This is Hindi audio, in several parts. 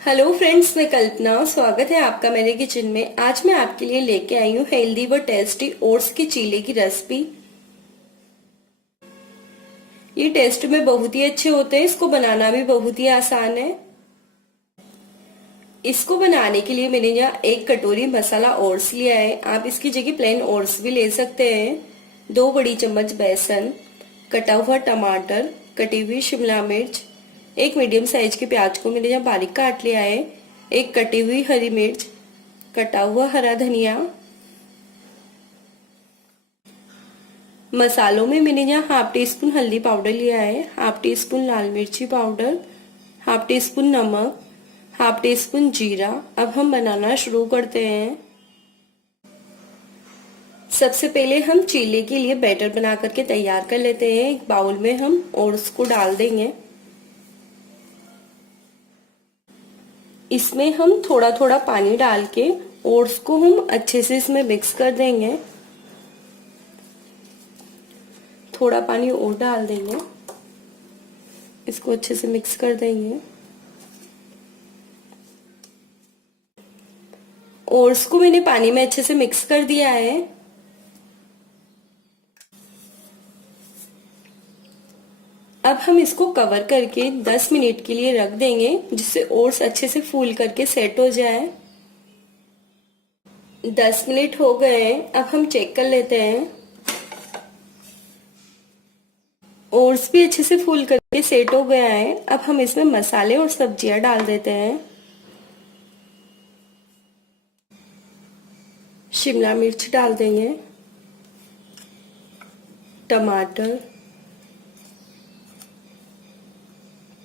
हेलो फ्रेंड्स, मैं कल्पना। स्वागत है आपका मेरे किचन में। आज मैं आपके लिए लेके आई हूँ हेल्दी व टेस्टी ओट्स की चीले की रेसिपी। ये टेस्ट में बहुत ही अच्छे होते हैं, इसको बनाना भी बहुत ही आसान है। इसको बनाने के लिए मैंने यहाँ 1 कटोरी मसाला ओट्स लिया है। आप इसकी जगह प्लेन ओट्स भी ले सकते हैं। 2 बड़ी चम्मच बेसन, कटा हुआ टमाटर, कटी हुई शिमला मिर्च, 1 मीडियम साइज के प्याज को मैंने यहाँ बारीक काट लिया है, 1 कटी हुई हरी मिर्च, कटा हुआ हरा धनिया। मसालों में मैंने यहाँ हाफ टी स्पून हल्दी पाउडर लिया है, हाफ टी स्पून लाल मिर्ची पाउडर, हाफ टी स्पून नमक, हाफ टी स्पून जीरा। अब हम बनाना शुरू करते हैं। सबसे पहले हम चीले के लिए बैटर बना करके तैयार कर लेते हैं। एक बाउल में हम ओट्स को डाल देंगे। इसमें हम थोड़ा थोड़ा पानी डाल के ओट्स को हम अच्छे से इसमें मिक्स कर देंगे। थोड़ा पानी और डाल देंगे, इसको अच्छे से मिक्स कर देंगे। ओट्स को मैंने पानी में अच्छे से मिक्स कर दिया है। अब हम इसको कवर करके 10 मिनट के लिए रख देंगे, जिससे ओट्स अच्छे से फूल करके सेट हो जाए। 10 मिनट हो गए हैं। अब हम चेक कर लेते हैं। ओट्स भी अच्छे से फूल करके सेट हो गया है। अब हम इसमें मसाले और सब्जियां डाल देते हैं। शिमला मिर्च डाल देंगे, टमाटर,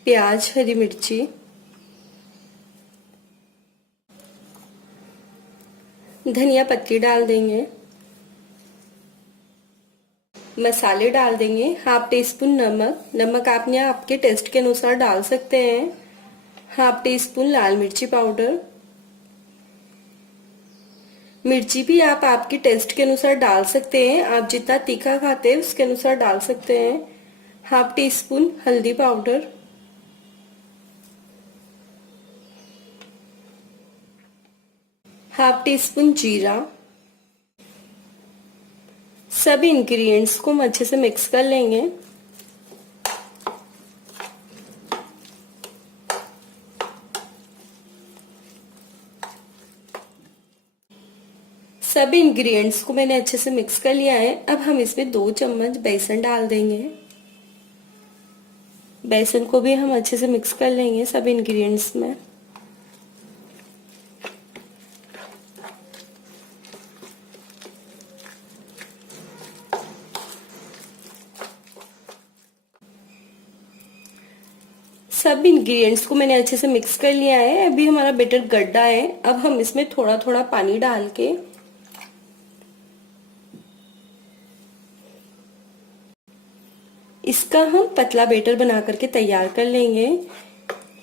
प्याज, हरी मिर्ची, धनिया पत्ती डाल देंगे, मसाले डाल देंगे। हाफ टी स्पून नमक, नमक आप यहाँ आपके टेस्ट के अनुसार डाल सकते हैं। हाफ टी स्पून लाल मिर्ची पाउडर, मिर्ची भी आप आपके टेस्ट के अनुसार डाल सकते हैं। आप जितना तीखा खाते हैं उसके अनुसार डाल सकते हैं। हाफ टी स्पून हल्दी पाउडर, हाफ टी स्पून जीरा। सभी इंग्रेडिएंट्स को हम अच्छे से मिक्स कर लेंगे। सभी इंग्रेडिएंट्स को मैंने अच्छे से मिक्स कर लिया है। अब हम इसमें 2 चम्मच बेसन डाल देंगे। बेसन को भी हम अच्छे से मिक्स कर लेंगे सभी इंग्रेडिएंट्स में। सब इंग्रेडिएंट्स को मैंने अच्छे से मिक्स कर लिया है। अभी हमारा बैटर गड्ढा है। अब हम इसमें थोड़ा थोड़ा पानी डाल के इसका हम पतला बैटर बना करके तैयार कर लेंगे।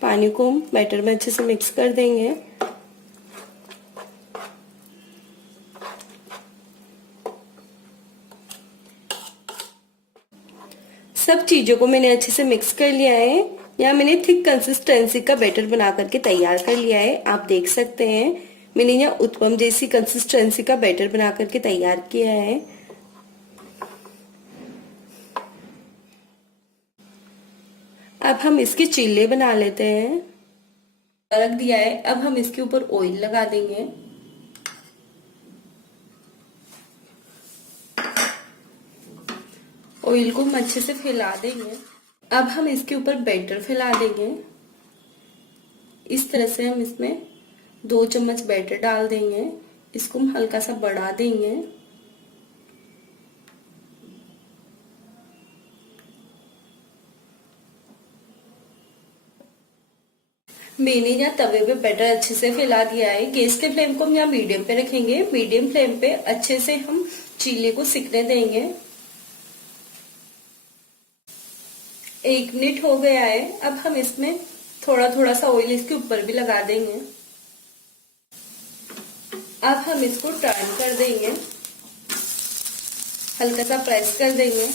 पानी को हम बैटर में अच्छे से मिक्स कर देंगे। सब चीजों को मैंने अच्छे से मिक्स कर लिया है। यहाँ मैंने थिक कंसिस्टेंसी का बैटर बना करके तैयार कर लिया है। आप देख सकते हैं मैंने यहाँ उत्पम जैसी कंसिस्टेंसी का बैटर बना करके तैयार किया है। अब हम इसके चीले बना लेते हैं। रख दिया है। अब हम इसके ऊपर ऑयल लगा देंगे। ऑयल को हम अच्छे से फैला देंगे। अब हम इसके ऊपर बैटर फैला देंगे। इस तरह से हम इसमें 2 चम्मच बैटर डाल देंगे। इसको हम हल्का सा बढ़ा देंगे। मैंने यहाँ तवे पे बैटर अच्छे से फैला दिया है। गैस के फ्लेम को हम यहाँ मीडियम पे रखेंगे। मीडियम फ्लेम पे अच्छे से हम चीले को सिकने देंगे। 1 मिनट हो गया है। अब हम इसमें थोड़ा थोड़ा सा ऑयल इसके ऊपर भी लगा देंगे। अब हम इसको टर्न कर देंगे, हल्का सा प्रेस कर देंगे।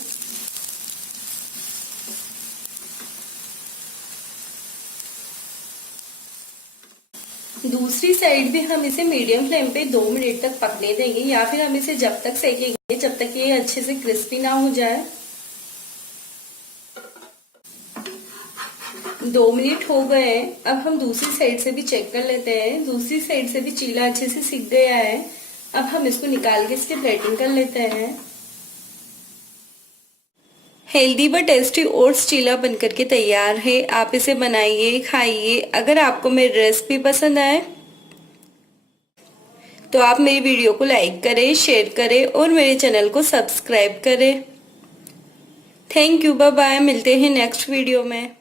दूसरी साइड भी हम इसे मीडियम फ्लेम पे 2 मिनट तक पकने देंगे, या फिर हम इसे जब तक सेकेंगे जब तक ये अच्छे से क्रिस्पी ना हो जाए। 2 मिनट हो गए हैं। अब हम दूसरी साइड से भी चेक कर लेते हैं। दूसरी साइड से भी चीला अच्छे से सिक गया है। अब हम इसको निकाल के इसकी प्लेटिंग कर लेते हैं। हेल्दी व टेस्टी ओट्स चीला बनकर के तैयार है। आप इसे बनाइए, खाइए। अगर आपको मेरी रेसिपी पसंद आए तो आप मेरी वीडियो को लाइक करें, शेयर करें और मेरे चैनल को सब्सक्राइब करें। Thank you, bye bye. मिलते हैं नेक्स्ट वीडियो में।